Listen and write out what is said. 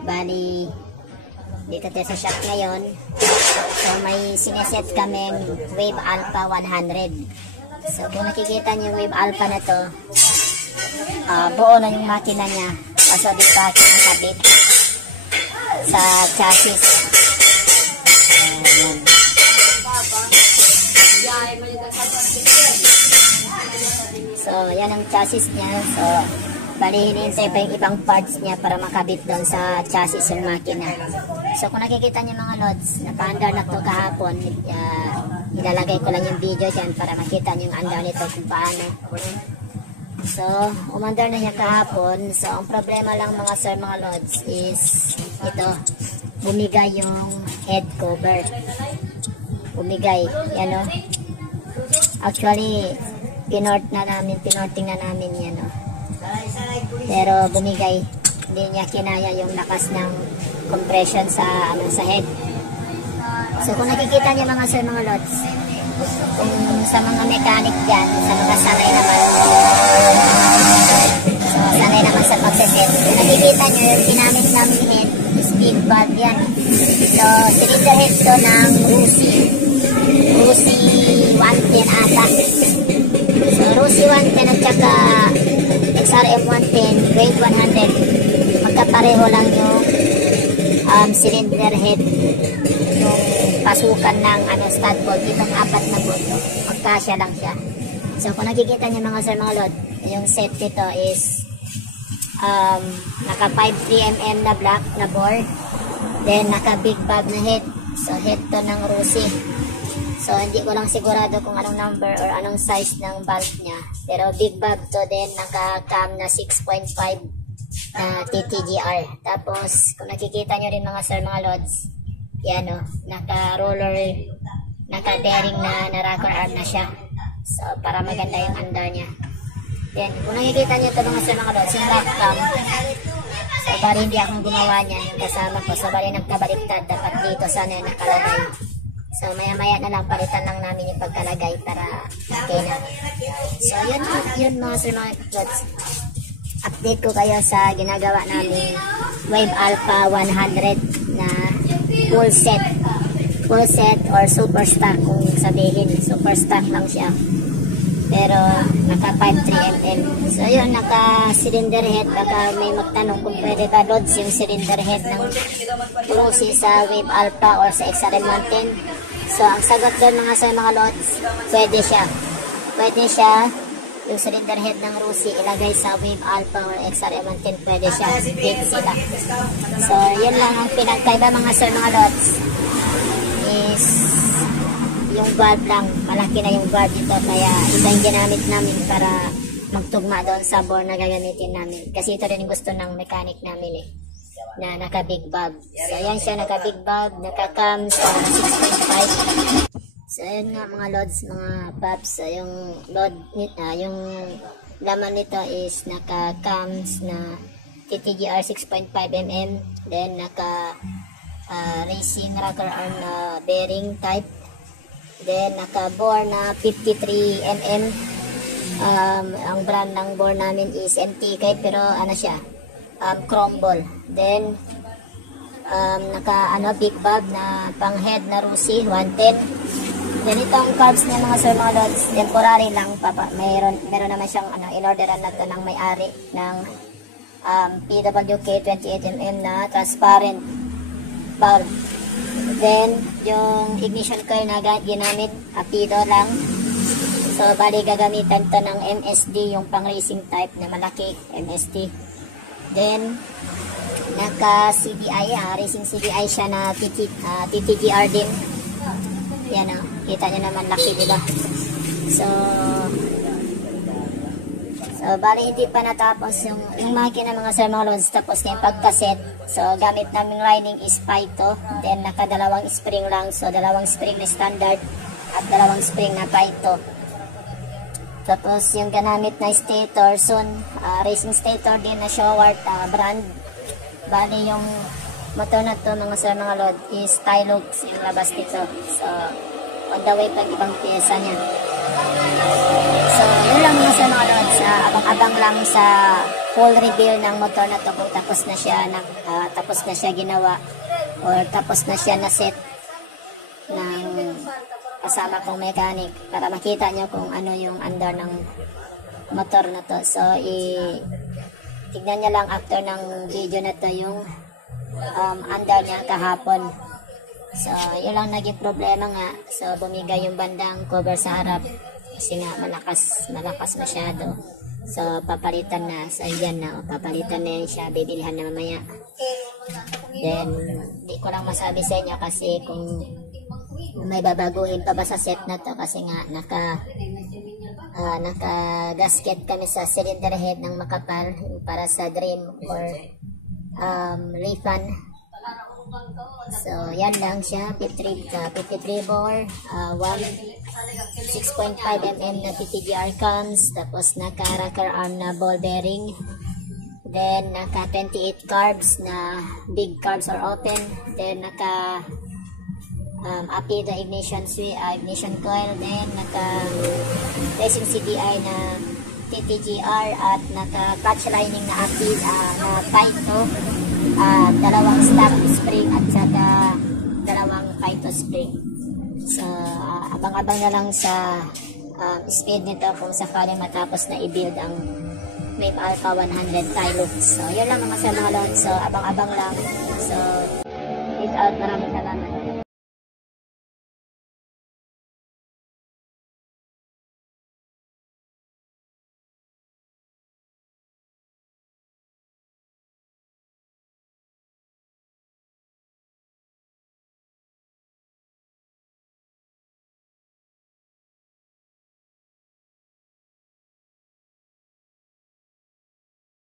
Bali, dito tayo sa shop ngayon. So may sineset kaming Wave Alpha 100. So kung nakikita niyo yung Wave Alpha na to, buo na yung makina niya. Kaso dito ang kabit sa chassis. Ayan. So yan ang chassis niya. So bali, hinihintay pa yung ibang parts niya para makabit doon sa chassis yung makina. So kung nakikita niyo mga lods, napa-under na to kahapon. Ilalagay ko lang yung video dyan para makita niyo yung under nito kung paano. So, umandar na niya kahapon. So, ang problema lang mga sir, mga lods is ito, bumigay yung head cover. Bumigay, yan o. Actually, pinorting na namin yan o. Pero bumigay, hindi niya kinaya yung lakas ng compression sa head. So kung nakikita niyo mga sir, mga lods, kung sa mga mechanic dyan, sa mga sanay naman, so sanay naman sa pagse-head, kung nakikita niyo yung ginamit namin head is big valve yan. So cylinder head to ng Rusi 110 ata. So Rusi 110 at saka XRM 110, grade 100, magkapareho lang yung cylinder head, yung pasukan ng stud bolt, itong 4 na bolt, magkasya lang siya. So kung nakikita niyo mga sir, mga lod, yung set dito is naka 53mm na black na board, then naka big valve na head. So head to ng Rusi. So hindi ko lang sigurado kung anong number or anong size ng valve niya. Pero big valve to, then naka-cam na 6.5 na TTGR. Tapos kung nakikita nyo rin mga sir, mga lods, yan o, naka-roller, naka-bearing na rocker arm na siya. So para maganda yung andar niya. Then kung nakikita nyo ito mga sir, mga lods, yung back cam, so bali hindi akong gumawa niya, yung kasama ko. So bali nagkabaliktad, dapat dito sana yung nakalagay. So maya-maya na lang, palitan lang namin yung pagkalagay para okay na. So yun mga sir, mga lods, update ko kayo sa ginagawa namin Wave Alpha 100 na full set or super stock kung sabihin. Super stock lang siya, pero naka 53mm. So yun, naka cylinder head. Baka may magtanong kung pwede ba loads yung cylinder head ng Rusi sa Wave Alpha or sa XRM 110. So ang sagot doon mga sir, mga loads, pwede siya. Pwede siya. Yung cylinder head ng Rusi ilagay sa Wave Alpha or XRM 110, pwede siya. Big sila. So yun lang ang pinagkaiba mga sir, mga loads, is yung valve lang. Malaki na yung valve dito, kaya iba yung ginamit namin para magtugma doon sa bore na gagamitin namin. Kasi ito rin yung gusto ng mechanic namin na naka big valve. So yan siya, naka big valve, naka cam sa 6.5. So ayun nga mga loads, mga paps, so, yung load yung laman nito is naka cams na TTGR 6.5mm, then naka racing rocker arm na bearing type, then naka bore na 53mm. Ang brand ng bore namin is MTK, pero ano siya, chrome ball. Then naka big valve na pang head na Rusi 110. Then itong carbs niya mga sir, mga loads, temporary lang. Meron naman siyang in-orderan na to ng may-ari ng PWK 28mm na transparent valve. Then yung ignition coil na ginamit, apido lang. So bali gagamitan to ng MSD, yung pang racing type na malaki MSD. Then naka CDI, racing CDI siya na TTGR din. Yan o, kita nyo naman, laki, diba? So So, bali hindi pa natapos yung makina mga sir mga lods, tapos na yung pagkaset. So, gamit naming lining is Paito. Then, nakadalawang spring lang. So, dalawang spring na standard at dalawang spring na Paito. Tapos, yung ganamit na stator, racing stator din na Showart brand. Bali, yung motor na to mga sir mga load is Tylux yung labas nito. So, on the way pag ibang pyesa niya. So, yun lang mga sir mga load. Abang-abang lang sa full reveal ng motor na to kung tapos na siya ginawa or tapos na siya na set ng kasama kong mechanic para makita nyo kung ano yung under ng motor na to. So, tignan nyo lang after ng video na to yung under niya kahapon. So, yun lang naging problema nga. So, bumigay yung bandang cover sa harap kasi nga malakas masyado. So, papalitan na. So, yan na. Papalitan na yan siya. Bibilihan na mamaya. Then, di ko lang masabi sa inyo kasi kung may babaguhin pa ba sa set na to kasi nga naka-gasket kami sa cylinder head ng makapal para sa Dream or refund. So, yan lang siya. 53 bore, 6.5 mm na TTGR cams, tapos naka-rocker arm na ball bearing, then naka 28 carbs na big carbs are open, then naka Apido ignition coil, then naka racing CDI na TTGR at naka clutch lining na Apido na Paito, dalawang stock spring at saka dalawang Paito spring. So abang-abang na lang sa speed nito kung sakaling matapos na i-build ang MAPE Alpha 100 Tylux. So yun lang mga sa mga load. So abang-abang lang. So peace out, maraming salamat.